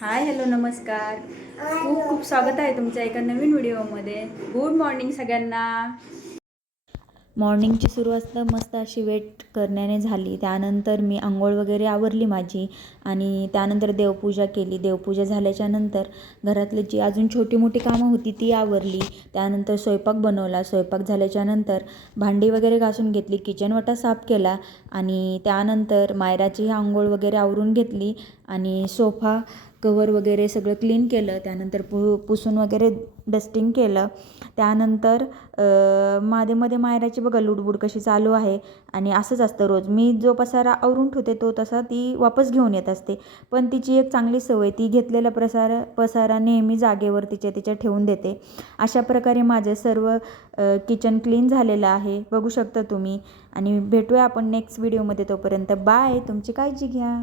Hi hello नमस्कार. खूप खूप स्वागत आहे तुमच्या एका नवीन व्हिडिओमध्ये. गुड मॉर्निंग सगळ्यांना. मॉर्निंगची सुरुवात तर मस्त अशी वेट करण्याने झाली. त्यानंतर मी आंघोळ वगैरे आवरली माझी आणि त्यानंतर देवपूजा केली. देवपूजा झाल्याच्या नंतर घरातली जी अजून छोटी मोठी कामं होती ती आवरली. त्यानंतर स्वयंपाक बनवला. स्वयंपाक झाल्याच्या नंतर भांडी वगैरे घासून घेतली, किचन वटा साफ केला आणि त्यानंतर मायराची आंघोळ वगैरे आवरून घेतली आणि सोफा कवर वगैरे सगळं क्लीन केलं. त्यानंतर पुसून वगैरे डस्टिंग केलं. त्यानंतर मध्ये मध्ये मायराची बघा लुडबुड कशी चालू आहे आणि असंच असतं रोज. मी जो पसारा आवरून ठेवते तो तसा ती वापस घेऊन येत असते. पण तिची एक चांगली सवय, ती घेतलेला पसारा नेहमी जागेवर तिच्या ठेवून देते. अशा प्रकारे माझं सर्व किचन क्लीन झालेलं आहे, बघू शकता तुम्ही. आणि भेटूया आपण नेक्स्ट व्हिडिओमध्ये. तोपर्यंत बाय. तुमची काळजी घ्या.